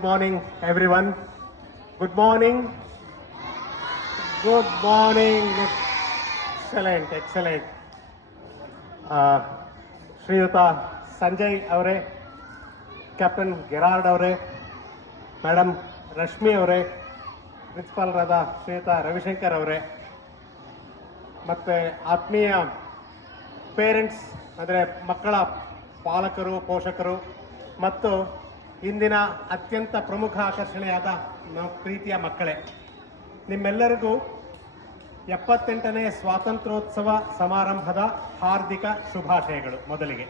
Good morning, everyone. Good morning. Good morning. Excellent, excellent. ಶ್ರೀಯುತ ಸಂಜಯ್ ಅವರೇ, captain Gerard ಅವರೇ, madam Rashmi ಅವರೇ, ಪ್ರಿನ್ಸಿಪಾಲ್ರಾದ ಶ್ರೀಯುತ ರವಿಶಂಕರ್ ಅವರೇ, ಮತ್ತು ಆತ್ಮೀಯ ಪೇರೆಂಟ್ಸ್ ಅಂದರೆ ಮಕ್ಕಳ ಪಾಲಕರು, ಪೋಷಕರು ಮತ್ತು ಇಂದಿನ ಅತ್ಯಂತ ಪ್ರಮುಖ ಆಕರ್ಷಣೆಯಾದ ಪ್ರೀತಿಯ ಮಕ್ಕಳೇ, ನಿಮ್ಮೆಲ್ಲರಿಗೂ 78ನೇ ಸ್ವಾತಂತ್ರ್ಯೋತ್ಸವ ಸಮಾರಂಭದ ಹಾರ್ದಿಕ ಶುಭಾಶಯಗಳು. ಮೊದಲಿಗೆ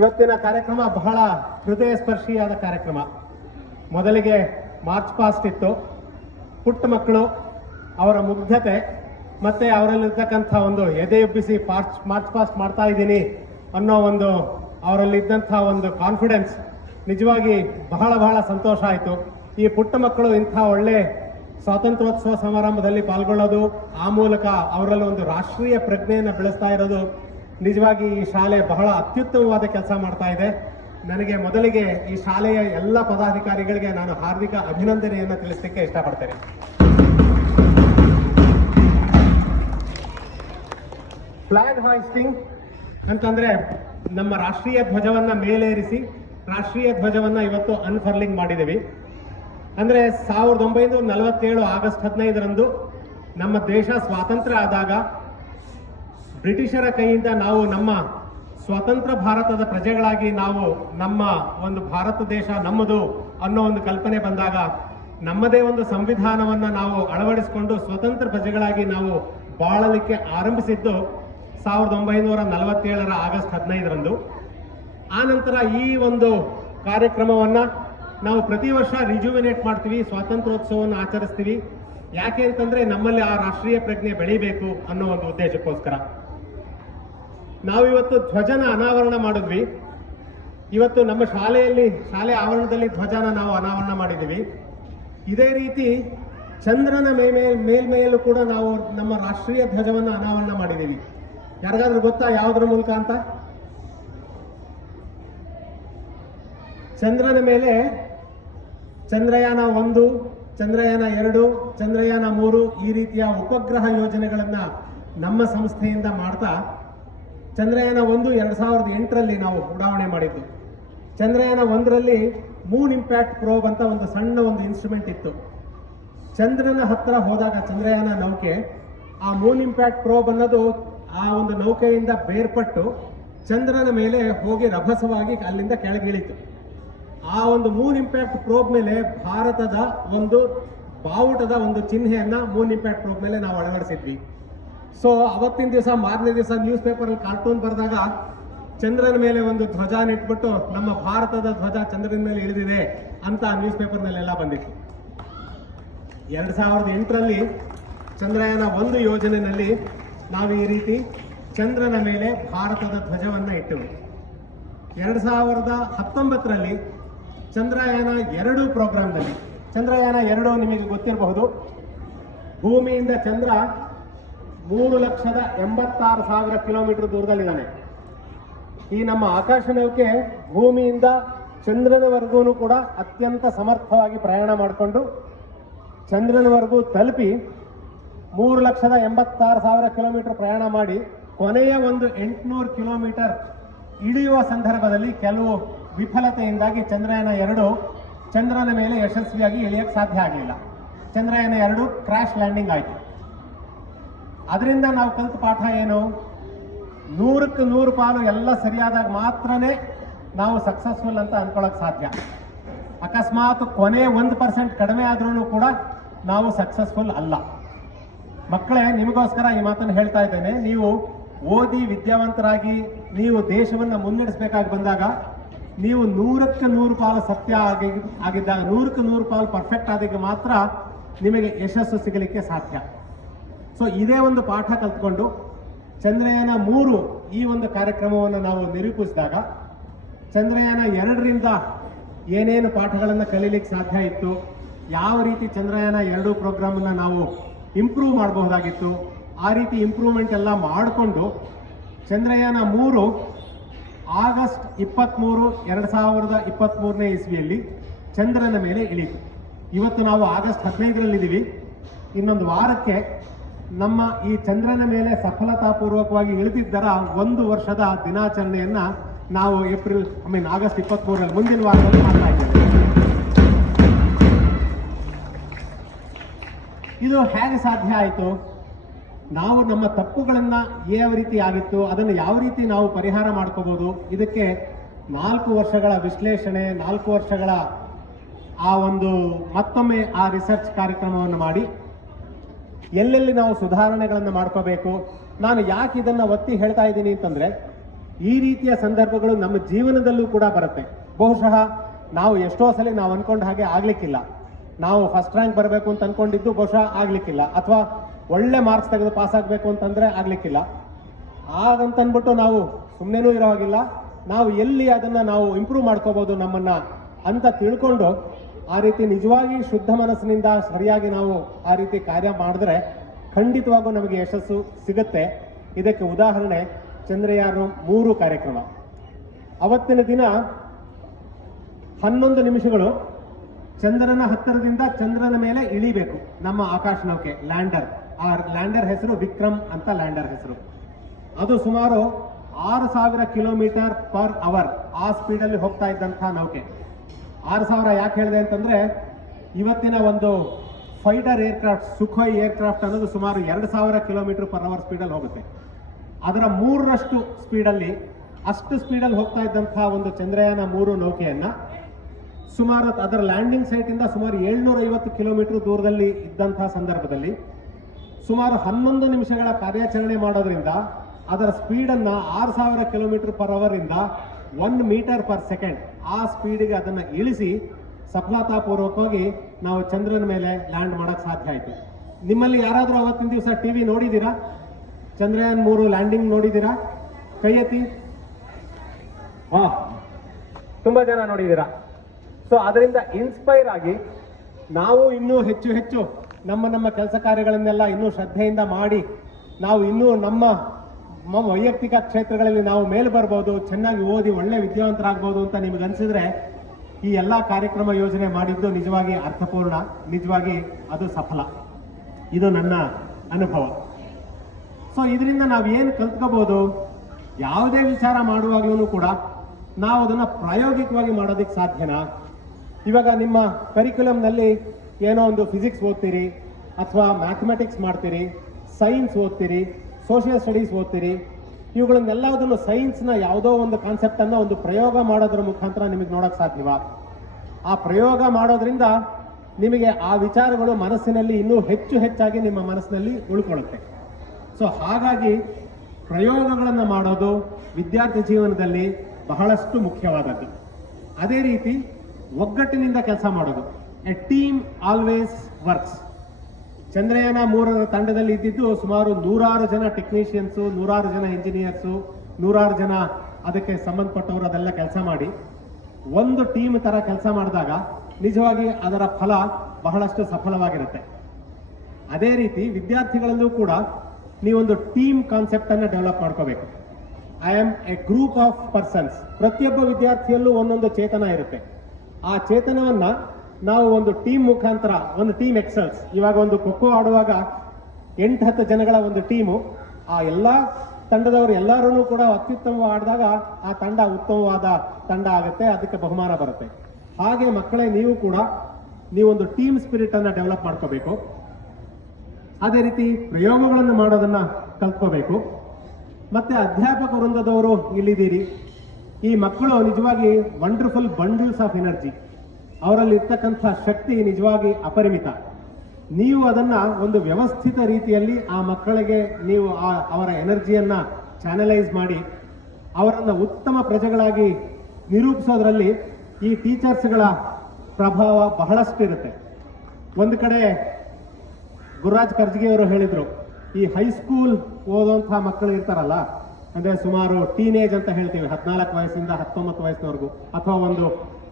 ಇವತ್ತಿನ ಕಾರ್ಯಕ್ರಮ ಬಹಳ ಹೃದಯ ಸ್ಪರ್ಶಿಯಾದ ಕಾರ್ಯಕ್ರಮ. ಮೊದಲಿಗೆ ಮಾರ್ಚ್ ಪಾಸ್ಟ್ ಇತ್ತು. ಪುಟ್ಟ ಮಕ್ಕಳು ಅವರ ಮುಗ್ಧತೆ ಮತ್ತೆ ಅವರಲ್ಲಿರ್ತಕ್ಕಂಥ ಒಂದು ಎದೆಯುಬ್ಬಿಸಿ ಮಾರ್ಚ್ ಪಾಸ್ಟ್ ಮಾಡ್ತಾ ಇದ್ದೀನಿ ಅನ್ನೋ ಒಂದು ಅವರಲ್ಲಿದ್ದಂಥ ಒಂದು ಕಾನ್ಫಿಡೆನ್ಸ್ ನಿಜವಾಗಿ ಬಹಳ ಬಹಳ ಸಂತೋಷ ಆಯಿತು. ಈ ಪುಟ್ಟ ಮಕ್ಕಳು ಇಂಥ ಒಳ್ಳೆ ಸ್ವಾತಂತ್ರ್ಯೋತ್ಸವ ಸಮಾರಂಭದಲ್ಲಿ ಪಾಲ್ಗೊಳ್ಳೋದು, ಆ ಮೂಲಕ ಅವರಲ್ಲಿ ಒಂದು ರಾಷ್ಟ್ರೀಯ ಪ್ರಜ್ಞೆಯನ್ನು ಬೆಳೆಸ್ತಾ ಇರೋದು ನಿಜವಾಗಿ ಈ ಶಾಲೆ ಬಹಳ ಅತ್ಯುತ್ತಮವಾದ ಕೆಲಸ ಮಾಡ್ತಾ ಇದೆ. ನನಗೆ ಮೊದಲಿಗೆ ಈ ಶಾಲೆಯ ಎಲ್ಲ ಪದಾಧಿಕಾರಿಗಳಿಗೆ ನಾನು ಹಾರ್ದಿಕ ಅಭಿನಂದನೆಯನ್ನು ತಿಳಿಸಲಿಕ್ಕೆ ಇಷ್ಟಪಡ್ತೇನೆ. ಫ್ಲಾಗ್ ಹಾಯಿಸ್ಟಿಂಗ್ ಅಂತಂದ್ರೆ ನಮ್ಮ ರಾಷ್ಟ್ರೀಯ ಧ್ವಜವನ್ನ ಮೇಲೇರಿಸಿ ರಾಷ್ಟ್ರೀಯ ಧ್ವಜವನ್ನ ಇವತ್ತು ಅನ್ಫರ್ಲಿಂಗ್ ಮಾಡಿದ್ದೀವಿ. ಅಂದ್ರೆ 1947 ಆಗಸ್ಟ್ 15ರಂದು ನಮ್ಮ ದೇಶ ಸ್ವಾತಂತ್ರ್ಯ ಆದಾಗ ಬ್ರಿಟಿಷರ ಕೈಯಿಂದ ನಾವು ನಮ್ಮ ಸ್ವತಂತ್ರ ಭಾರತದ ಪ್ರಜೆಗಳಾಗಿ ನಾವು ನಮ್ಮ ಒಂದು ಭಾರತ ದೇಶ ನಮ್ಮದು ಅನ್ನೋ ಒಂದು ಕಲ್ಪನೆ ಬಂದಾಗ ನಮ್ಮದೇ ಒಂದು ಸಂವಿಧಾನವನ್ನು ನಾವು ಅಳವಡಿಸಿಕೊಂಡು ಸ್ವತಂತ್ರ ಪ್ರಜೆಗಳಾಗಿ ನಾವು ಬಾಳಲಿಕ್ಕೆ ಆರಂಭಿಸಿದ್ದು 1947 ಆಗಸ್ಟ್ 15ರಂದು. ಆ ನಂತರ ಈ ಒಂದು ಕಾರ್ಯಕ್ರಮವನ್ನು ನಾವು ಪ್ರತಿ ವರ್ಷ ರಿಜುವಿನೇಟ್ ಮಾಡ್ತೀವಿ, ಸ್ವಾತಂತ್ರ್ಯೋತ್ಸವವನ್ನು ಆಚರಿಸ್ತೀವಿ. ಯಾಕೆ ಅಂತಂದ್ರೆ ನಮ್ಮಲ್ಲಿ ಆ ರಾಷ್ಟ್ರೀಯ ಪ್ರಜ್ಞೆ ಬೆಳಿಬೇಕು ಅನ್ನೋ ಒಂದು ಉದ್ದೇಶಕ್ಕೋಸ್ಕರ ನಾವಿವತ್ತು ಧ್ವಜನ ಅನಾವರಣ ಮಾಡಿದ್ವಿ. ಇವತ್ತು ನಮ್ಮ ಶಾಲೆ ಆವರಣದಲ್ಲಿ ಧ್ವಜನ ನಾವು ಅನಾವರಣ ಮಾಡಿದ್ದೀವಿ. ಇದೇ ರೀತಿ ಚಂದ್ರನ ಮೇಲ್ಮೆಯಲ್ಲೂ ಕೂಡ ನಾವು ನಮ್ಮ ರಾಷ್ಟ್ರೀಯ ಧ್ವಜವನ್ನು ಅನಾವರಣ ಮಾಡಿದ್ದೀವಿ. ಯಾರಿಗಾದ್ರೂ ಗೊತ್ತಾ ಯಾವುದರ ಮೂಲಕ ಅಂತ? ಚಂದ್ರನ ಮೇಲೆ ಚಂದ್ರಯಾನ 1, ಚಂದ್ರಯಾನ 2, ಚಂದ್ರಯಾನ 3 ಈ ರೀತಿಯ ಉಪಗ್ರಹ ಯೋಜನೆಗಳನ್ನ ನಮ್ಮ ಸಂಸ್ಥೆಯಿಂದ ಮಾಡ್ತಾ ಚಂದ್ರಯಾನ 1 2008ರಲ್ಲಿ ನಾವು ಉಡಾವಣೆ ಮಾಡಿದ್ದು. ಚಂದ್ರಯಾನ 1ರಲ್ಲಿ ಮೂನ್ ಇಂಪ್ಯಾಕ್ಟ್ ಪ್ರೋಬ್ ಅಂತ ಒಂದು ಸಣ್ಣ ಒಂದು ಇನ್ಸ್ಟ್ರೂಮೆಂಟ್ ಇತ್ತು. ಚಂದ್ರನ ಹತ್ರ ಹೋದಾಗ ಚಂದ್ರಯಾನ ನೌಕೆ ಆ ಮೂನ್ ಇಂಪ್ಯಾಕ್ಟ್ ಪ್ರೋಬ್ ಅನ್ನೋದು ಆ ಒಂದು ನೌಕೆಯಿಂದ ಬೇರ್ಪಟ್ಟು ಚಂದ್ರನ ಮೇಲೆ ಹೋಗಿ ರಭಸವಾಗಿ ಅಲ್ಲಿಂದ ಕೆಳಗಿಳಿತು. ಆ ಒಂದು ಮೂನ್ ಇಂಪ್ಯಾಕ್ಟ್ ಪ್ರೋಬ್ ಮೇಲೆ ಭಾರತದ ಒಂದು ಬಾವುಟದ ಒಂದು ಚಿಹ್ನೆಯನ್ನ ಮೂನ್ ಇಂಪ್ಯಾಕ್ಟ್ ಪ್ರೋಬ್ ಮೇಲೆ ನಾವು ಅಳವಡಿಸಿದ್ವಿ. ಸೊ ಅವತ್ತಿನ ದಿವಸ ಮಾರನೇ ದಿವಸ ನ್ಯೂಸ್ ಪೇಪರಲ್ಲಿ ಕಾರ್ಟೂನ್ ಬರೆದಾಗ ಚಂದ್ರನ ಮೇಲೆ ಒಂದು ಧ್ವಜ ಇಟ್ಬಿಟ್ಟು ನಮ್ಮ ಭಾರತದ ಧ್ವಜ ಚಂದ್ರನ ಮೇಲೆ ಇಳಿದಿದೆ ಅಂತ ನ್ಯೂಸ್ ಪೇಪರ್ನಲ್ಲೆಲ್ಲ ಬಂದಿತ್ತು. 2008ರಲ್ಲಿ ಚಂದ್ರಯಾನ 1 ಯೋಜನೆಯಲ್ಲಿ ನಾವು ಈ ರೀತಿ ಚಂದ್ರನ ಮೇಲೆ ಭಾರತದ ಧ್ವಜವನ್ನು ಇಟ್ಟೆವು. 2019ರಲ್ಲಿ ಚಂದ್ರಯಾನ 2 ಪ್ರೋಗ್ರಾಮ್ನಲ್ಲಿ, ಚಂದ್ರಯಾನ 2 ನಿಮಗೆ ಗೊತ್ತಿರಬಹುದು, ಭೂಮಿಯಿಂದ ಚಂದ್ರ 3,86,000 ಕಿಲೋಮೀಟರ್ ದೂರದಲ್ಲಿದ್ದಾನೆ. ಈ ನಮ್ಮ ಆಕಾಶ ನೌಕೆ ಭೂಮಿಯಿಂದ ಚಂದ್ರನವರೆಗೂ ಕೂಡ ಅತ್ಯಂತ ಸಮರ್ಥವಾಗಿ ಪ್ರಯಾಣ ಮಾಡಿಕೊಂಡು ಚಂದ್ರನವರೆಗೂ ತಲುಪಿ 3,86,000 ಕಿಲೋಮೀಟರ್ ಪ್ರಯಾಣ ಮಾಡಿ ಕೊನೆಯ ಒಂದು 800 ಕಿಲೋಮೀಟರ್ ಇಳಿಯುವ ಸಂದರ್ಭದಲ್ಲಿ ಕೆಲವು ವಿಫಲತೆಯಿಂದಾಗಿ ಚಂದ್ರಯಾನ 2 ಚಂದ್ರನ ಮೇಲೆ ಯಶಸ್ವಿಯಾಗಿ ಇಳಿಯಕ್ಕೆ ಸಾಧ್ಯ ಆಗಲಿಲ್ಲ. ಚಂದ್ರಯಾನ 2 ಕ್ರ್ಯಾಶ್ ಲ್ಯಾಂಡಿಂಗ್ ಆಯಿತು. ಅದರಿಂದ ನಾವು ಕಲಿತ ಪಾಠ ಏನು? 100ಕ್ಕೆ 100 ಪಾಲು ಎಲ್ಲ ಸರಿಯಾದಾಗ ಮಾತ್ರನೇ ನಾವು ಸಕ್ಸಸ್ಫುಲ್ ಅಂತ ಅನ್ಕೊಳ್ಳೋಕೆ ಸಾಧ್ಯ. ಅಕಸ್ಮಾತ್ ಕೊನೆ 1% ಕಡಿಮೆ ಆದ್ರೂ ಕೂಡ ನಾವು ಸಕ್ಸಸ್ಫುಲ್ ಅಲ್ಲ. ಮಕ್ಕಳೇ, ನಿಮಗೋಸ್ಕರ ಈ ಮಾತನ್ನು ಹೇಳ್ತಾ ಇದ್ದೇನೆ. ನೀವು ಓದಿ ವಿದ್ಯಾವಂತರಾಗಿ ನೀವು ದೇಶವನ್ನು ಮುನ್ನಡೆಸಬೇಕಾಗಿ ಬಂದಾಗ ನೀವು 100ಕ್ಕೆ 100 ಪಾಲು ಸತ್ಯ ಆಗಿದ್ದಾಗ 100ಕ್ಕೆ 100 ಪಾಲು ಪರ್ಫೆಕ್ಟ್ ಆದಾಗ ಮಾತ್ರ ನಿಮಗೆ ಯಶಸ್ಸು ಸಿಗಲಿಕ್ಕೆ ಸಾಧ್ಯ. ಸೊ ಇದೇ ಒಂದು ಪಾಠ ಕಲ್ತ್ಕೊಂಡು ಚಂದ್ರಯಾನ 3 ಈ ಒಂದು ಕಾರ್ಯಕ್ರಮವನ್ನು ನಾವು ನಿರೂಪಿಸಿದಾಗ ಚಂದ್ರಯಾನ 2ರಿಂದ ಏನೇನು ಪಾಠಗಳನ್ನು ಕಲೀಲಿಕ್ಕೆ ಸಾಧ್ಯ ಇತ್ತು, ಯಾವ ರೀತಿ ಚಂದ್ರಯಾನ 2 ಪ್ರೋಗ್ರಾಮನ್ನು ನಾವು ಇಂಪ್ರೂವ್ ಮಾಡಬಹುದಾಗಿತ್ತು. ಆ ರೀತಿ ಇಂಪ್ರೂವ್ಮೆಂಟ್ ಎಲ್ಲ ಮಾಡಿಕೊಂಡು ಚಂದ್ರಯಾನ 3 ಆಗಸ್ಟ್ 23, 2023ನೇ ಇಸ್ವಿಯಲ್ಲಿ ಚಂದ್ರನ ಮೇಲೆ ಇಳಿತು. ಇವತ್ತು ನಾವು ಆಗಸ್ಟ್ 15ರಲ್ಲಿದ್ದೀವಿ. ಇನ್ನೊಂದು ವಾರಕ್ಕೆ ನಮ್ಮ ಈ ಚಂದ್ರನ ಮೇಲೆ ಸಫಲತಾಪೂರ್ವಕವಾಗಿ ಇಳಿದಿದ್ದರ 1 ವರ್ಷದ ದಿನಾಚರಣೆಯನ್ನ ನಾವು ಆಗಸ್ಟ್ 23ರಲ್ಲಿ ಮುಂದಿನ ವಾರದಲ್ಲಿ ಮಾಡ್ತಾ ಇದ್ದೇವೆ. ಇದು ಹೇಗೆ ಸಾಧ್ಯ ಆಯಿತು? ನಾವು ನಮ್ಮ ತಪ್ಪುಗಳನ್ನ ಯಾವ ರೀತಿ ಆಗಿತ್ತು, ಅದನ್ನು ಯಾವ ರೀತಿ ನಾವು ಪರಿಹಾರ ಮಾಡ್ಕೋಬಹುದು, ಇದಕ್ಕೆ 4 ವರ್ಷಗಳ ವಿಶ್ಲೇಷಣೆ, 4 ವರ್ಷಗಳ ಮತ್ತೊಮ್ಮೆ ಆ ರಿಸರ್ಚ್ ಕಾರ್ಯಕ್ರಮವನ್ನು ಮಾಡಿ ಎಲ್ಲೆಲ್ಲಿ ನಾವು ಸುಧಾರಣೆಗಳನ್ನು ಮಾಡ್ಕೋಬೇಕು. ನಾನು ಯಾಕೆ ಇದನ್ನ ಒತ್ತಿ ಹೇಳ್ತಾ ಇದ್ದೀನಿ ಅಂತಂದ್ರೆ, ಈ ರೀತಿಯ ಸಂದರ್ಭಗಳು ನಮ್ಮ ಜೀವನದಲ್ಲೂ ಕೂಡ ಬರುತ್ತೆ. ಬಹುಶಃ ನಾವು ಎಷ್ಟೋ ಸಲ ನಾವು ಅನ್ಕೊಂಡ ಹಾಗೆ ಆಗ್ಲಿಕ್ಕಿಲ್ಲ. ನಾವು ಫಸ್ಟ್ ರ್ಯಾಂಕ್ ಬರಬೇಕು ಅಂತ ಅನ್ಕೊಂಡಿದ್ದು ಬಹುಶಃ ಆಗ್ಲಿಕ್ಕಿಲ್ಲ, ಅಥವಾ ಒಳ್ಳೆ ಮಾರ್ಕ್ಸ್ ತೆಗೆದು ಪಾಸ್ ಆಗಬೇಕು ಅಂತಂದ್ರೆ ಆಗ್ಲಿಕ್ಕಿಲ್ಲ. ಹಾಗಂತನ್ಬಿಟ್ಟು ನಾವು ಸುಮ್ಮನೆನೂ ಇರೋ ಹಾಗಿಲ್ಲ. ನಾವು ಎಲ್ಲಿ ಅದನ್ನ ನಾವು ಇಂಪ್ರೂವ್ ಮಾಡ್ಕೋಬಹುದು ನಮ್ಮನ್ನ ಅಂತ ತಿಳ್ಕೊಂಡು ಆ ರೀತಿ ನಿಜವಾಗಿ ಶುದ್ಧ ಮನಸ್ಸಿನಿಂದ ಸರಿಯಾಗಿ ನಾವು ಆ ರೀತಿ ಕಾರ್ಯ ಮಾಡಿದ್ರೆ ಖಂಡಿತವಾಗೂ ನಮಗೆ ಯಶಸ್ಸು ಸಿಗುತ್ತೆ. ಇದಕ್ಕೆ ಉದಾಹರಣೆ ಚಂದ್ರಯಾನ 3 ಕಾರ್ಯಕ್ರಮ. ಅವತ್ತಿನ ದಿನ 11 ನಿಮಿಷಗಳು ಚಂದ್ರನ ಹತ್ತಿರದಿಂದ ಚಂದ್ರನ ಮೇಲೆ ಇಳಿಬೇಕು ನಮ್ಮ ಆಕಾಶ ನೌಕೆ ಲ್ಯಾಂಡರ್. ಆ ಲ್ಯಾಂಡರ್ ಹೆಸರು ವಿಕ್ರಮ್ ಅಂತ ಲ್ಯಾಂಡರ್ ಹೆಸರು. ಅದು ಸುಮಾರು 6000 ಕಿಲೋಮೀಟರ್ ಪರ್ ಅವರ್ ಆ ಸ್ಪೀಡಲ್ಲಿ ಹೋಗ್ತಾ ಇದ್ದಂತಹ ನೌಕೆ. 6000 ಯಾಕೆ ಹೇಳಿದೆ ಅಂತಂದ್ರೆ, ಇವತ್ತಿನ ಒಂದು ಫೈಟರ್ ಏರ್ಕ್ರಾಫ್ಟ್ ಸುಖೋಯ್ ಏರ್ಕ್ರಾಫ್ಟ್ ಅನ್ನೋದು ಸುಮಾರು 2000 ಕಿಲೋಮೀಟರ್ ಪರ್ ಅವರ್ ಸ್ಪೀಡಲ್ಲಿ ಹೋಗುತ್ತೆ. ಅದರ 3ರಷ್ಟು ಸ್ಪೀಡಲ್ಲಿ, ಅಷ್ಟು ಸ್ಪೀಡಲ್ಲಿ ಹೋಗ್ತಾ ಇದ್ದಂತಹ ಒಂದು ಚಂದ್ರಯಾನ 3 ನೌಕೆಯನ್ನ ಸುಮಾರು ಅದರ ಲ್ಯಾಂಡಿಂಗ್ ಸೈಟ್ ಇಂದ ಸುಮಾರು 750 ಕಿಲೋಮೀಟರ್ ದೂರದಲ್ಲಿ ಇದ್ದಂತಹ ಸಂದರ್ಭದಲ್ಲಿ ಸುಮಾರು 11 ನಿಮಿಷಗಳ ಕಾರ್ಯಾಚರಣೆ ಮಾಡೋದ್ರಿಂದ ಅದರ ಸ್ಪೀಡನ್ನ 6000 ಕಿಲೋಮೀಟರ್ ಪರ್ ಅವರ್ ಇಂದ 1 ಮೀಟರ್ ಪರ್ ಸೆಕೆಂಡ್ ಆ ಸ್ಪೀಡಿಗೆ ಅದನ್ನ ಇಳಿಸಿ ಸಫಲತಾಪೂರ್ವಕವಾಗಿ ನಾವು ಚಂದ್ರನ ಮೇಲೆ ಲ್ಯಾಂಡ್ ಮಾಡಕ್ ಸಾಧ್ಯ ಆಯ್ತು. ನಿಮ್ಮಲ್ಲಿ ಯಾರಾದ್ರೂ ಅವತ್ತಿನ ದಿವಸ ಟಿವಿ ನೋಡಿದ್ದೀರಾ? ಚಂದ್ರಯಾನ್ 3 ಲ್ಯಾಂಡಿಂಗ್ ನೋಡಿದ್ದೀರಾ? ಕೈ ಎತ್ತಿ. ತುಂಬಾ ಜನ ನೋಡಿದ್ದೀರಾ. ಸೊ ಅದರಿಂದ ಇನ್ಸ್ಪೈರ್ ಆಗಿ ನಾವು ಇನ್ನೂ ಹೆಚ್ಚು ಹೆಚ್ಚು ನಮ್ಮ ಕೆಲಸ ಕಾರ್ಯಗಳನ್ನೆಲ್ಲ ಇನ್ನೂ ಶ್ರದ್ಧೆಯಿಂದ ಮಾಡಿ ನಾವು ಇನ್ನೂ ನಮ್ಮ ವೈಯಕ್ತಿಕ ಕ್ಷೇತ್ರಗಳಲ್ಲಿ ನಾವು ಮೇಲೆ ಬರ್ಬೋದು, ಚೆನ್ನಾಗಿ ಓದಿ ಒಳ್ಳೆ ವಿದ್ಯಾವಂತರಾಗ್ಬೋದು ಅಂತ ನಿಮಗೆ ಅನ್ಸಿದ್ರೆ ಈ ಎಲ್ಲ ಕಾರ್ಯಕ್ರಮ ಯೋಜನೆ ಮಾಡಿದ್ದು ನಿಜವಾಗಿ ಅರ್ಥಪೂರ್ಣ, ನಿಜವಾಗಿ ಅದು ಸಫಲ. ಇದು ನನ್ನ ಅನುಭವ. ಸೊ ಇದರಿಂದ ನಾವು ಏನು ಕಲ್ತ್ಕೋಬಹುದು? ಯಾವುದೇ ವಿಚಾರ ಮಾಡುವಾಗ್ಲೂ ಕೂಡ ನಾವು ಅದನ್ನ ಪ್ರಾಯೋಗಿಕವಾಗಿ ಮಾಡೋದಕ್ಕೆ ಸಾಧ್ಯನಾ? ಇವಾಗ ನಿಮ್ಮ ಕರಿಕ್ಯುಲಮ್ನಲ್ಲಿ ಏನೋ ಒಂದು ಫಿಸಿಕ್ಸ್ ಓದ್ತೀರಿ, ಅಥವಾ ಮ್ಯಾಥಮೆಟಿಕ್ಸ್ ಮಾಡ್ತೀರಿ, ಸೈನ್ಸ್ ಓದ್ತೀರಿ, ಸೋಷಿಯಲ್ ಸ್ಟಡೀಸ್ ಓದ್ತೀರಿ. ಇವುಗಳನ್ನೆಲ್ಲದನ್ನು ಸೈನ್ಸ್ನ ಯಾವುದೋ ಒಂದು ಕಾನ್ಸೆಪ್ಟನ್ನು ಒಂದು ಪ್ರಯೋಗ ಮಾಡೋದ್ರ ಮುಖಾಂತರ ನಿಮಗೆ ನೋಡೋಕೆ ಸಾಧ್ಯವಾ? ಆ ಪ್ರಯೋಗ ಮಾಡೋದ್ರಿಂದ ನಿಮಗೆ ಆ ವಿಚಾರಗಳು ಮನಸ್ಸಿನಲ್ಲಿ ಇನ್ನೂ ಹೆಚ್ಚು ಹೆಚ್ಚಾಗಿ ನಿಮ್ಮ ಮನಸ್ಸಿನಲ್ಲಿ ಉಳ್ಕೊಳ್ಳುತ್ತೆ. ಸೊ ಹಾಗಾಗಿ ಪ್ರಯೋಗಗಳನ್ನು ಮಾಡೋದು ವಿದ್ಯಾರ್ಥಿ ಜೀವನದಲ್ಲಿ ಬಹಳಷ್ಟು ಮುಖ್ಯವಾದದ್ದು. ಅದೇ ರೀತಿ ಒಗ್ಗಟ್ಟಿನಿಂದ ಕೆಲಸ ಮಾಡೋದು. A team always works. Chandrayaan 3ರ ತಂಡದಲ್ಲಿ ಇದ್ದಿದ್ದು ಸುಮಾರು 100 ಜನ ಟೆಕ್ನಿಷಿಯನ್ಸು, 100 ಜನ ಇಂಜಿನಿಯರ್ಸು, 100 ಜನ ಅದಕ್ಕೆ ಸಂಬಂಧಪಟ್ಟವರು ಅದೆಲ್ಲ ಕೆಲಸ ಮಾಡಿ ಒಂದು ಟೀಮ್ ತರ ಕೆಲಸ ಮಾಡಿದಾಗ ನಿಜವಾಗಿ ಅದರ ಫಲ ಬಹಳಷ್ಟು ಸಫಲವಾಗಿರುತ್ತೆ. ಅದೇ ರೀತಿ ವಿದ್ಯಾರ್ಥಿಗಳಲ್ಲೂ ಕೂಡ ನೀವೊಂದು ಟೀಮ್ ಕಾನ್ಸೆಪ್ಟ್ ಅನ್ನು ಡೆವಲಪ್ ಮಾಡ್ಕೋಬೇಕು. I am A group of persons. ಪ್ರತಿಯೊಬ್ಬ ವಿದ್ಯಾರ್ಥಿಯಲ್ಲೂ ಒಂದೊಂದು ಚೇತನ ಇರುತ್ತೆ. ಆ ಚೇತನವನ್ನ ನಾವು ಒಂದು ಟೀಮ್ ಮುಖಾಂತರ, ಒಂದು ಟೀಮ್ ಎಕ್ಸಲ್ಸ್. ಇವಾಗ ಒಂದು ಖೋಖೋ ಆಡುವಾಗ 8-10 ಜನಗಳ ಒಂದು ಟೀಮು, ಆ ಎಲ್ಲ ತಂಡದವರು ಎಲ್ಲರೂ ಕೂಡ ಅತ್ಯುತ್ತಮವಾಗಿ ಆಡಿದಾಗ ಆ ತಂಡ ಉತ್ತಮವಾದ ತಂಡ ಆಗುತ್ತೆ, ಅದಕ್ಕೆ ಬಹುಮಾನ ಬರುತ್ತೆ. ಹಾಗೆ ಮಕ್ಕಳೇ ನೀವು ಕೂಡ ನೀವೊಂದು ಟೀಮ್ ಸ್ಪಿರಿಟ್ ಅನ್ನ ಡೆವಲಪ್ ಮಾಡ್ಕೋಬೇಕು. ಅದೇ ರೀತಿ ಪ್ರಯೋಗಗಳನ್ನು ಮಾಡೋದನ್ನ ಕಲ್ತ್ಕೋಬೇಕು. ಮತ್ತೆ ಅಧ್ಯಾಪಕ ವೃಂದದವರು ಇಲ್ಲಿದ್ದೀರಿ. ಈ ಮಕ್ಕಳು ನಿಜವಾಗಿ ವಂಡರ್ಫುಲ್ ಬಂಡಲ್ಸ್ ಆಫ್ ಎನರ್ಜಿ. ಅವರಲ್ಲಿ ಇರ್ತಕ್ಕಂಥ ಶಕ್ತಿ ನಿಜವಾಗಿ ಅಪರಿಮಿತ. ನೀವು ಅದನ್ನ ಒಂದು ವ್ಯವಸ್ಥಿತ ರೀತಿಯಲ್ಲಿ ಆ ಮಕ್ಕಳಿಗೆ ನೀವು ಅವರ ಎನರ್ಜಿಯನ್ನ ಚಾನಲೈಸ್ ಮಾಡಿ ಅವರನ್ನ ಉತ್ತಮ ಪ್ರಜೆಗಳಾಗಿ ನಿರೂಪಿಸೋದ್ರಲ್ಲಿ ಈ ಟೀಚರ್ಸ್ಗಳ ಪ್ರಭಾವ ಬಹಳಷ್ಟು ಇರುತ್ತೆ. ಒಂದು ಕಡೆ ಗುರುರಾಜ್ ಕರ್ಜಿಗೆ ಅವರು ಹೇಳಿದ್ರು, ಈ ಹೈಸ್ಕೂಲ್ ಓದುವಂತಹ ಮಕ್ಕಳು ಇರ್ತಾರಲ್ಲ, ಅಂದ್ರೆ ಸುಮಾರು ಟೀನೇಜ್ ಅಂತ ಹೇಳ್ತೀವಿ, 14 ವಯಸ್ಸಿಂದ 19 ವಯಸ್ಸಿನವರೆಗೂ, ಅಥವಾ ಒಂದು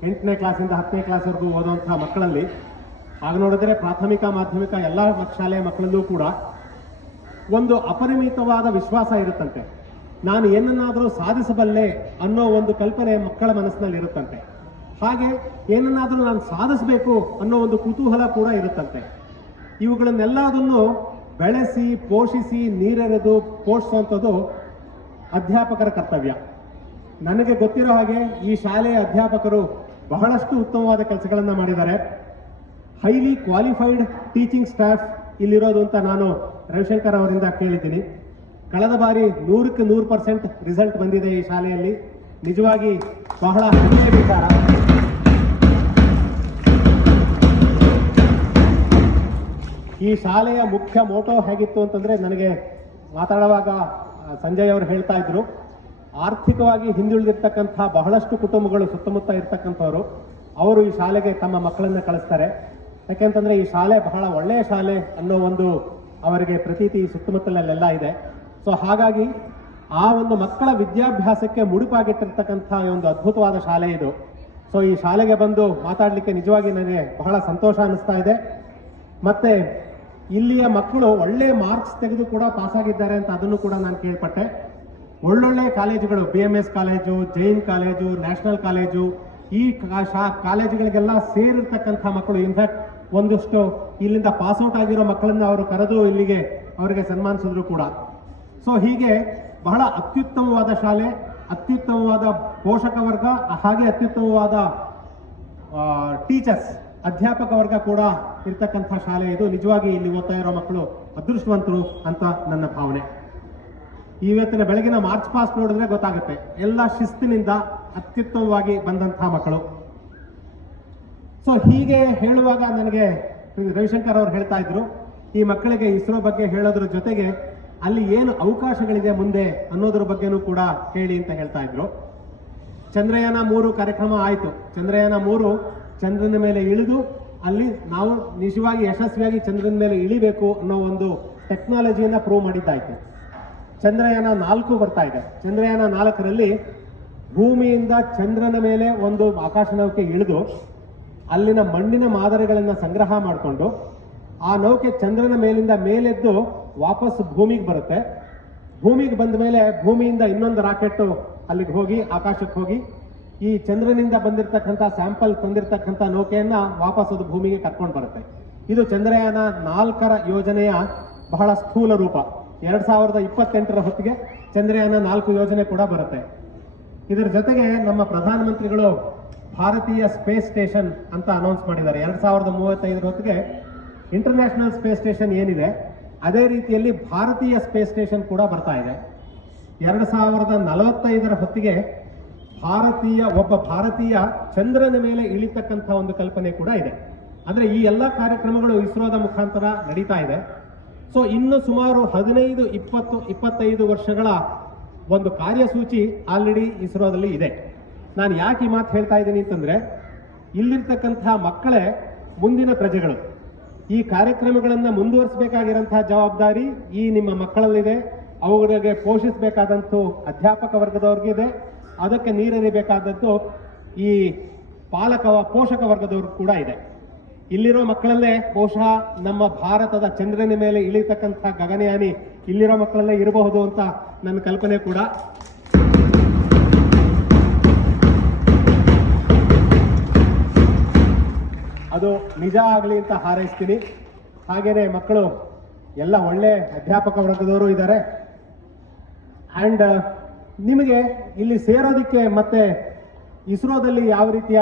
8ನೇ ಕ್ಲಾಸಿಂದ 10ನೇ ಕ್ಲಾಸ್ವರೆಗೂ ಓದುವಂತಹ ಮಕ್ಕಳಲ್ಲಿ ಆಗ ನೋಡಿದ್ರೆ ಪ್ರಾಥಮಿಕ ಮಾಧ್ಯಮಿಕ ಎಲ್ಲ ಶಾಲೆಯ ಮಕ್ಕಳಲ್ಲೂ ಕೂಡ ಒಂದು ಅಪರಿಮಿತವಾದ ವಿಶ್ವಾಸ ಇರುತ್ತಂತೆ. ನಾನು ಏನನ್ನಾದರೂ ಸಾಧಿಸಬಲ್ಲೆ ಅನ್ನೋ ಒಂದು ಕಲ್ಪನೆ ಮಕ್ಕಳ ಮನಸ್ಸಿನಲ್ಲಿ ಇರುತ್ತಂತೆ. ಹಾಗೆ ಏನನ್ನಾದರೂ ನಾನು ಸಾಧಿಸಬೇಕು ಅನ್ನೋ ಒಂದು ಕುತೂಹಲ ಕೂಡ ಇರುತ್ತಂತೆ. ಇವುಗಳನ್ನೆಲ್ಲದನ್ನು ಬೆಳೆಸಿ ಪೋಷಿಸಿ ನೀರೆರೆದು ಪೋಷಿಸುವಂಥದ್ದು ಅಧ್ಯಾಪಕರ ಕರ್ತವ್ಯ. ನನಗೆ ಗೊತ್ತಿರೋ ಹಾಗೆ ಈ ಶಾಲೆಯ ಅಧ್ಯಾಪಕರು ಬಹಳಷ್ಟು ಉತ್ತಮವಾದ ಕೆಲಸಗಳನ್ನು ಮಾಡಿದ್ದಾರೆ. ಹೈಲಿ ಕ್ವಾಲಿಫೈಡ್ ಟೀಚಿಂಗ್ ಸ್ಟಾಫ್ ಇಲ್ಲಿರೋದು ಅಂತ ನಾನು ರವಿಶಂಕರ್ ಅವರಿಂದ ಕೇಳಿದ್ದೀನಿ. ಕಳೆದ ಬಾರಿ 100% ರಿಸಲ್ಟ್ ಬಂದಿದೆ ಈ ಶಾಲೆಯಲ್ಲಿ. ನಿಜವಾಗಿ ಬಹಳ ಹೆಮ್ಮೆಯ ವಿಚಾರ. ಈ ಶಾಲೆಯ ಮುಖ್ಯ ಮೋಟೋ ಹೇಗಿತ್ತು ಅಂತಂದ್ರೆ, ನನಗೆ ಮಾತಾಡುವಾಗ ಸಂಜಯ್ ಅವರು ಹೇಳ್ತಾ ಇದ್ರು, ಆರ್ಥಿಕವಾಗಿ ಹಿಂದುಳಿದಿರ್ತಕ್ಕಂಥ ಬಹಳಷ್ಟು ಕುಟುಂಬಗಳು ಸುತ್ತಮುತ್ತ ಇರ್ತಕ್ಕಂಥವ್ರು ಅವರು ಈ ಶಾಲೆಗೆ ತಮ್ಮ ಮಕ್ಕಳನ್ನ ಕಳಿಸ್ತಾರೆ. ಯಾಕೆಂತಂದ್ರೆ ಈ ಶಾಲೆ ಬಹಳ ಒಳ್ಳೆಯ ಶಾಲೆ ಅನ್ನೋ ಒಂದು ಅವರಿಗೆ ಪ್ರತೀತಿ ಸುತ್ತಮುತ್ತಲೆಲ್ಲ ಇದೆ. ಸೊ ಹಾಗಾಗಿ ಆ ಒಂದು ಮಕ್ಕಳ ವಿದ್ಯಾಭ್ಯಾಸಕ್ಕೆ ಮುಡಿಪಾಗಿಟ್ಟಿರ್ತಕ್ಕಂಥ ಒಂದು ಅದ್ಭುತವಾದ ಶಾಲೆ ಇದು. ಸೊ ಈ ಶಾಲೆಗೆ ಬಂದು ಮಾತಾಡಲಿಕ್ಕೆ ನಿಜವಾಗಿ ನನಗೆ ಬಹಳ ಸಂತೋಷ ಅನ್ನಿಸ್ತಾ ಇದೆ. ಮತ್ತೆ ಇಲ್ಲಿಯ ಮಕ್ಕಳು ಒಳ್ಳೆ ಮಾರ್ಕ್ಸ್ ತೆಗೆದು ಕೂಡ ಪಾಸ್ ಆಗಿದ್ದಾರೆ ಅಂತ ಅದನ್ನು ಕೂಡ ನಾನು ಕೇಳ್ಪಟ್ಟೆ. ಒಳ್ಳೊಳ್ಳೆ ಕಾಲೇಜುಗಳು, BMS college, Jain college, national college, ಈ ಕಾಲೇಜುಗಳಿಗೆಲ್ಲ ಸೇರಿರ್ತಕ್ಕಂಥ ಮಕ್ಕಳು, ಇನ್ಫ್ಯಾಕ್ಟ್ ಒಂದಷ್ಟು ಇಲ್ಲಿಂದ ಪಾಸ್ಔಟ್ ಆಗಿರೋ ಮಕ್ಕಳನ್ನ ಅವರು ಕರೆದು ಇಲ್ಲಿಗೆ ಅವರಿಗೆ ಸನ್ಮಾನಿಸಿದ್ರು ಕೂಡ. ಸೊ ಹೀಗೆ ಬಹಳ ಅತ್ಯುತ್ತಮವಾದ ಶಾಲೆ, ಅತ್ಯುತ್ತಮವಾದ ಪೋಷಕ ವರ್ಗ, ಹಾಗೆ ಅತ್ಯುತ್ತಮವಾದ ಟೀಚರ್ಸ್, ಅಧ್ಯಾಪಕ ವರ್ಗ ಕೂಡ ಇರ್ತಕ್ಕಂಥ ಶಾಲೆ ಇದು. ನಿಜವಾಗಿ ಇಲ್ಲಿ ಓದ್ತಾ ಇರೋ ಮಕ್ಕಳು ಅದೃಷ್ಟವಂತರು ಅಂತ ನನ್ನ ಭಾವನೆ. ಇವತ್ತಿನ ಬೆಳಗಿನ ಮಾರ್ಚ್ ಪಾಸ್ಟ್ ನೋಡಿದ್ರೆ ಗೊತ್ತಾಗುತ್ತೆ, ಎಲ್ಲ ಶಿಸ್ತಿನಿಂದ ಅತ್ಯುತ್ತಮವಾಗಿ ಬಂದಂತಹ ಮಕ್ಕಳು. ಸೊ ಹೀಗೆ ಹೇಳುವಾಗ ನನಗೆ ರವಿಶಂಕರ್ ಅವರು ಹೇಳ್ತಾ ಇದ್ರು, ಈ ಮಕ್ಕಳಿಗೆ ಇಸ್ರೋ ಬಗ್ಗೆ ಹೇಳೋದ್ರ ಜೊತೆಗೆ ಅಲ್ಲಿ ಏನು ಅವಕಾಶಗಳಿದೆ ಮುಂದೆ ಅನ್ನೋದ್ರ ಬಗ್ಗೆನೂ ಕೂಡ ಹೇಳಿ ಅಂತ ಹೇಳ್ತಾ ಇದ್ರು. ಚಂದ್ರಯಾನ 3 ಕಾರ್ಯಕ್ರಮ ಆಯಿತು. ಚಂದ್ರಯಾನ 3 ಚಂದ್ರನ ಮೇಲೆ ಇಳಿದು ಅಲ್ಲಿ ನಾವು ನಿಜವಾಗಿ ಯಶಸ್ವಿಯಾಗಿ ಚಂದ್ರನ ಮೇಲೆ ಇಳಿಬೇಕು ಅನ್ನೋ ಒಂದು ಟೆಕ್ನಾಲಜಿಯನ್ನ ಪ್ರೂವ್ ಮಾಡಿದ್ದಾಯ್ತು. ಚಂದ್ರಯಾನ 4 ಬರ್ತಾ ಇದೆ. ಚಂದ್ರಯಾನ 4ರಲ್ಲಿ ಭೂಮಿಯಿಂದ ಚಂದ್ರನ ಮೇಲೆ ಒಂದು ಆಕಾಶನೌಕೆ ಇಳಿದು ಅಲ್ಲಿನ ಮಣ್ಣಿನ ಮಾದರಿಗಳನ್ನು ಸಂಗ್ರಹ ಮಾಡಿಕೊಂಡು ಆ ನೌಕೆ ಚಂದ್ರನ ಮೇಲಿಂದ ಮೇಲೆದ್ದು ವಾಪಸ್ ಭೂಮಿಗೆ ಬರುತ್ತೆ. ಭೂಮಿಗೆ ಬಂದ ಮೇಲೆ ಭೂಮಿಯಿಂದ ಇನ್ನೊಂದು ರಾಕೆಟ್ ಅಲ್ಲಿಗೆ ಹೋಗಿ ಆಕಾಶಕ್ಕೆ ಹೋಗಿ ಈ ಚಂದ್ರನಿಂದ ಬಂದಿರತಕ್ಕಂಥ ಸ್ಯಾಂಪಲ್ ತಂದಿರತಕ್ಕಂಥ ನೌಕೆಯನ್ನ ವಾಪಸ್ ಅದು ಭೂಮಿಗೆ ಕರ್ಕೊಂಡು ಬರುತ್ತೆ. ಇದು ಚಂದ್ರಯಾನ 4ರ ಯೋಜನೆಯ ಬಹಳ ಸ್ಥೂಲ ರೂಪ. 2028ರ ಹೊತ್ತಿಗೆ ಚಂದ್ರಯಾನ 4 ಯೋಜನೆ ಕೂಡ ಬರುತ್ತೆ. ಇದರ ಜೊತೆಗೆ ನಮ್ಮ ಪ್ರಧಾನಮಂತ್ರಿಗಳು ಭಾರತೀಯ ಸ್ಪೇಸ್ ಸ್ಟೇಷನ್ ಅಂತ ಅನೌನ್ಸ್ ಮಾಡಿದ್ದಾರೆ. 2035ರ ಹೊತ್ತಿಗೆ ಇಂಟರ್ನ್ಯಾಷನಲ್ ಸ್ಪೇಸ್ ಸ್ಟೇಷನ್ ಏನಿದೆ ಅದೇ ರೀತಿಯಲ್ಲಿ ಭಾರತೀಯ ಸ್ಪೇಸ್ ಸ್ಟೇಷನ್ ಕೂಡ ಬರ್ತಾ ಇದೆ. 2045ರ ಹೊತ್ತಿಗೆ ಒಬ್ಬ ಭಾರತೀಯ ಚಂದ್ರನ ಮೇಲೆ ಇಳಿತಕ್ಕಂಥ ಒಂದು ಕಲ್ಪನೆ ಕೂಡ ಇದೆ. ಅಂದ್ರೆ ಈ ಎಲ್ಲ ಕಾರ್ಯಕ್ರಮಗಳು ಇಸ್ರೋದ ಮುಖಾಂತರ ನಡೀತಾ ಇದೆ. ಸೊ ಇನ್ನು ಸುಮಾರು 15, 20, 25 ವರ್ಷಗಳ ಒಂದು ಕಾರ್ಯಸೂಚಿ ಆಲ್ರೆಡಿ ಇಸ್ರೋದಲ್ಲಿ ಇದೆ. ನಾನು ಯಾಕೆ ಈ ಮಾತು ಹೇಳ್ತಾ ಇದ್ದೀನಿ ಅಂತಂದ್ರೆ, ಇಲ್ಲಿರ್ತಕ್ಕಂಥ ಮಕ್ಕಳೇ ಮುಂದಿನ ಪ್ರಜೆಗಳು. ಈ ಕಾರ್ಯಕ್ರಮಗಳನ್ನು ಮುಂದುವರಿಸಬೇಕಾಗಿರೋಂತಹ ಜವಾಬ್ದಾರಿ ಈ ನಿಮ್ಮ ಮಕ್ಕಳಲ್ಲಿದೆ. ಅವುಗಳಿಗೆ ಪೋಷಿಸಬೇಕಾದಂತೂ ಅಧ್ಯಾಪಕ ವರ್ಗದವ್ರಿಗಿದೆ. ಅದಕ್ಕೆ ನೀರೆರಿಬೇಕಾದದ್ದು ಈ ಪೋಷಕ ವರ್ಗದವ್ರು ಕೂಡ ಇದೆ. ಇಲ್ಲಿರೋ ಮಕ್ಕಳಲ್ಲೇ ಬಹುಶಃ ನಮ್ಮ ಭಾರತದ ಚಂದ್ರನ ಮೇಲೆ ಇಳಿತಕ್ಕಂಥ ಗಗನಯಾನಿ ಇಲ್ಲಿರೋ ಮಕ್ಕಳಲ್ಲೇ ಇರಬಹುದು ಅಂತ ನನ್ನ ಕಲ್ಪನೆ ಕೂಡ. ಅದು ನಿಜ ಆಗಲಿ ಅಂತ ಹಾರೈಸ್ತೀನಿ. ಹಾಗೇನೆ ಮಕ್ಕಳು ಎಲ್ಲ ಒಳ್ಳೆ ಅಧ್ಯಾಪಕ ವರ್ಗದವರು ಇದ್ದಾರೆ. ಅಂಡ್ ನಿಮಗೆ ಇಲ್ಲಿ ಸೇರೋದಕ್ಕೆ ಮತ್ತೆ ಇಸ್ರೋದಲ್ಲಿ ಯಾವ ರೀತಿಯ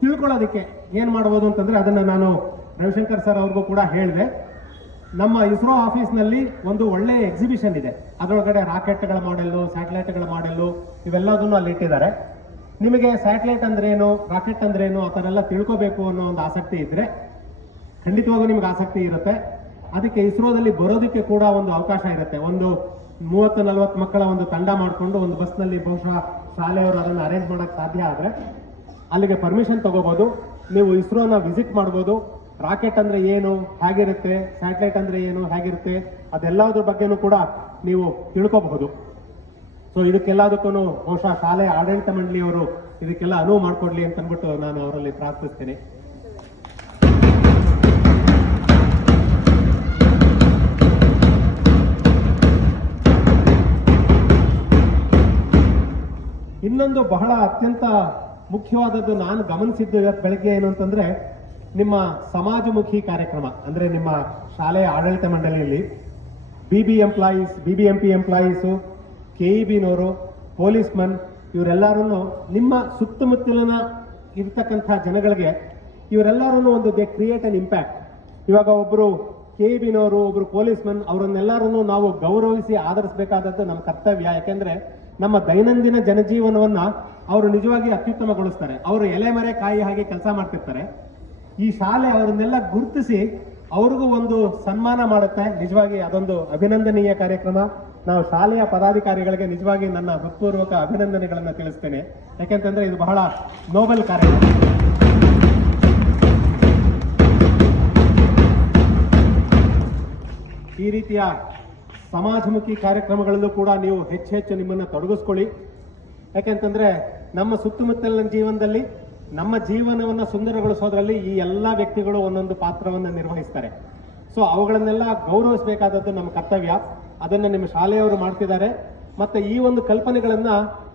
ತಿಳ್ಕೊಳ್ಳೋದಕ್ಕೆ ಏನು ಮಾಡ್ಬೋದು ಅಂತಂದ್ರೆ, ಅದನ್ನ ನಾನು ರವಿಶಂಕರ್ ಸರ್ ಅವ್ರಿಗೂ ಕೂಡ ಹೇಳಿದೆ. ನಮ್ಮ ಇಸ್ರೋ ಆಫೀಸ್ನಲ್ಲಿ ಒಂದು ಒಳ್ಳೆ ಎಕ್ಸಿಬಿಷನ್ ಇದೆ. ಅದರೊಳಗಡೆ ರಾಕೆಟ್ಗಳ ಮಾಡೆಲ್ಲು, ಸ್ಯಾಟಲೈಟ್ಗಳ ಮಾಡೆಲ್ಲು ಇವೆಲ್ಲದನ್ನು ಅಲ್ಲಿ ಇಟ್ಟಿದ್ದಾರೆ. ನಿಮಗೆ ಸ್ಯಾಟಲೈಟ್ ಅಂದ್ರೇನು, ರಾಕೆಟ್ ಅಂದ್ರೇನು ಆ ಥರ ಎಲ್ಲ ತಿಳ್ಕೋಬೇಕು ಅನ್ನೋ ಒಂದು ಆಸಕ್ತಿ ಇದ್ರೆ ಖಂಡಿತವಾಗೂ ನಿಮ್ಗೆ ಆಸಕ್ತಿ ಇರುತ್ತೆ. ಅದಕ್ಕೆ ಇಸ್ರೋದಲ್ಲಿ ಬರೋದಕ್ಕೆ ಕೂಡ ಒಂದು ಅವಕಾಶ ಇರುತ್ತೆ. ಒಂದು 30-40 ಮಕ್ಕಳ ಒಂದು ತಂಡ ಮಾಡಿಕೊಂಡು ಒಂದು ಬಸ್ನಲ್ಲಿ ಬಹುಶಃ ಶಾಲೆಯವರು ಅದನ್ನು ಅರೇಂಜ್ ಮಾಡೋಕ್ಕೆ ಸಾಧ್ಯ ಆದರೆ ಅಲ್ಲಿಗೆ ಪರ್ಮಿಷನ್ ತಗೋಬಹುದು. ನೀವು ಇಸ್ರೋನ ವಿಸಿಟ್ ಮಾಡ್ಬೋದು. ರಾಕೆಟ್ ಅಂದ್ರೆ ಏನು, ಹೇಗಿರುತ್ತೆ, ಸ್ಯಾಟಲೈಟ್ ಅಂದ್ರೆ ಏನು, ಹೇಗಿರುತ್ತೆ, ಅದೆಲ್ಲದ್ರ ಬಗ್ಗೆನೂ ಕೂಡ ನೀವು ತಿಳ್ಕೋಬಹುದು. ಸೊ ಇದಕ್ಕೆಲ್ಲದಕ್ಕೂ ಬಹುಶಃ ಶಾಲೆಯ ಆಡಳಿತ ಮಂಡಳಿಯವರು ಇದಕ್ಕೆಲ್ಲ ಅನುವು ಮಾಡಿಕೊಡ್ಲಿ ಅಂತ ಅಂದ್ಬಿಟ್ಟು ನಾನು ಅವರಲ್ಲಿ ಪ್ರಾರ್ಥಿಸ್ತೀನಿ. ಇನ್ನೊಂದು ಬಹಳ ಅತ್ಯಂತ ಮುಖ್ಯವಾದದ್ದು ನಾನು ಗಮನಿಸಿದ್ದು ಇವತ್ತು ಬೆಳಗ್ಗೆ ಏನು ಅಂತಂದ್ರೆ, ನಿಮ್ಮ ಸಮಾಜಮುಖಿ ಕಾರ್ಯಕ್ರಮ ಅಂದ್ರೆ ನಿಮ್ಮ ಶಾಲೆಯ ಆಡಳಿತ ಮಂಡಳಿಯಲ್ಲಿ BBMP ಎಂಪ್ಲಾಯೀಸು, KEBನವರು, ಪೊಲೀಸ್ಮನ್ ಇವರೆಲ್ಲರೂ ನಿಮ್ಮ ಸುತ್ತಮುತ್ತಲಿನ ಇರ್ತಕ್ಕಂಥ ಜನಗಳಿಗೆ ಇವರೆಲ್ಲರೂ ಒಂದು ದೇ ಕ್ರಿಯೇಟ್ ಅನ್ ಇಂಪ್ಯಾಕ್ಟ್. ಇವಾಗ ಒಬ್ಬರು KEBನವರು, ಒಬ್ಬರು ಪೊಲೀಸ್ಮನ್ ಅವರನ್ನೆಲ್ಲರೂ ನಾವು ಗೌರವಿಸಿ ಆಧರಿಸಬೇಕಾದದ್ದು ನಮ್ಮ ಕರ್ತವ್ಯ. ಯಾಕೆಂದ್ರೆ ನಮ್ಮ ದೈನಂದಿನ ಜನಜೀವನವನ್ನ ಅವರು ನಿಜವಾಗಿ ಅತ್ಯುತ್ತಮಗೊಳಿಸ್ತಾರೆ. ಅವರು ಎಲೆಮರೆ ಕಾಯಿ ಹಾಗೆ ಕೆಲಸ ಮಾಡ್ತಿರ್ತಾರೆ. ಈ ಶಾಲೆ ಅವರನ್ನೆಲ್ಲ ಗುರುತಿಸಿ ಅವ್ರಿಗೂ ಒಂದು ಸನ್ಮಾನ ಮಾಡುತ್ತೆ. ನಿಜವಾಗಿ ಅದೊಂದು ಅಭಿನಂದನೀಯ ಕಾರ್ಯಕ್ರಮ. ನಾವು ಶಾಲೆಯ ಪದಾಧಿಕಾರಿಗಳಿಗೆ ನಿಜವಾಗಿ ನನ್ನ ಹೃತ್ಪೂರ್ವಕ ಅಭಿನಂದನೆಗಳನ್ನು ತಿಳಿಸ್ತೇನೆ. ಯಾಕೆಂತಂದ್ರೆ ಇದು ಬಹಳ ನೋಬೆಲ್ ಕಾರ್ಯಕ್ರಮ. ಈ ರೀತಿಯ ಸಮಾಜಮುಖಿ ಕಾರ್ಯಕ್ರಮಗಳಲ್ಲೂ ಕೂಡ ನೀವು ಹೆಚ್ಚು ನಿಮ್ಮನ್ನು ತೊಡಗಿಸ್ಕೊಳ್ಳಿ. ಯಾಕೆಂತಂದ್ರೆ ನಮ್ಮ ಸುತ್ತಮುತ್ತಲಿನ ಜೀವನದಲ್ಲಿ ನಮ್ಮ ಜೀವನವನ್ನು ಸುಂದರಗೊಳಿಸೋದ್ರಲ್ಲಿ ಈ ಎಲ್ಲ ವ್ಯಕ್ತಿಗಳು ಒಂದೊಂದು ಪಾತ್ರವನ್ನು ನಿರ್ವಹಿಸ್ತಾರೆ. ಸೊ ಅವುಗಳನ್ನೆಲ್ಲ ಗೌರವಿಸಬೇಕಾದದ್ದು ನಮ್ಮ ಕರ್ತವ್ಯ. ಅದನ್ನು ನಿಮ್ಮ ಶಾಲೆಯವರು ಮಾಡ್ತಿದ್ದಾರೆ. ಮತ್ತೆ ಈ ಒಂದು ಕಲ್ಪನೆಗಳನ್ನ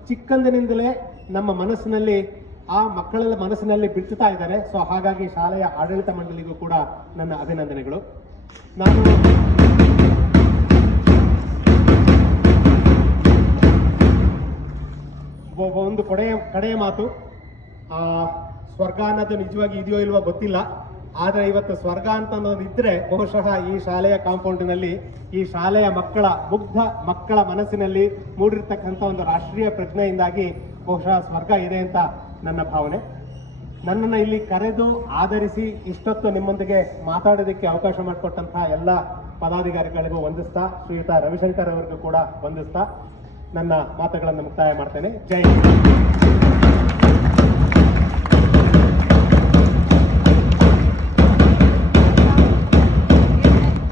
ಚಿಕ್ಕಂದಿನಿಂದಲೇ ನಮ್ಮ ಮನಸ್ಸಿನಲ್ಲಿ, ಆ ಮಕ್ಕಳ ಮನಸ್ಸಿನಲ್ಲಿ ಬಿತ್ತುತ್ತಾ ಇದ್ದಾರೆ. ಸೊ ಹಾಗಾಗಿ ಶಾಲೆಯ ಆಡಳಿತ ಮಂಡಳಿಗೂ ಕೂಡ ನನ್ನ ಅಭಿನಂದನೆಗಳು. ನಾನು ಒಂದು ಕಡೆಯ ಮಾತು, ಸ್ವರ್ಗ ಅನ್ನೋದು ನಿಜವಾಗಿ ಇದೆಯೋ ಇಲ್ವೋ ಗೊತ್ತಿಲ್ಲ. ಆದ್ರೆ ಇವತ್ತು ಸ್ವರ್ಗ ಅಂತ ಅನ್ನೋದು ಇದ್ರೆ ಬಹುಶಃ ಈ ಶಾಲೆಯ ಕಾಂಪೌಂಡಿನಲ್ಲಿ, ಈ ಶಾಲೆಯ ಮುಗ್ಧ ಮಕ್ಕಳ ಮನಸ್ಸಿನಲ್ಲಿ ಮೂಡಿರ್ತಕ್ಕಂಥ ಒಂದು ರಾಷ್ಟ್ರೀಯ ಪ್ರಜ್ಞೆಯಿಂದಾಗಿ ಬಹುಶಃ ಸ್ವರ್ಗ ಇದೆ ಅಂತ ನನ್ನ ಭಾವನೆ. ನನ್ನನ್ನು ಇಲ್ಲಿ ಕರೆದು ಆಧರಿಸಿ ಇಷ್ಟೊತ್ತು ನಿಮ್ಮೊಂದಿಗೆ ಮಾತಾಡೋದಕ್ಕೆ ಅವಕಾಶ ಮಾಡಿಕೊಟ್ಟಂತಹ ಎಲ್ಲ ಪದಾಧಿಕಾರಿಗಳಿಗೂ ವಂದಿಸ್ತಾ, ಶ್ರೀಯುತ ರವಿಶಂಕರ್ ಅವರಿಗೂ ಕೂಡ ವಂದಿಸ್ತಾ ನನ್ನ ಮಾತುಗಳನ್ನು ಮುಕ್ತಾಯ ಮಾಡ್ತೇನೆ. ಜೈ ಹಿಂದ್.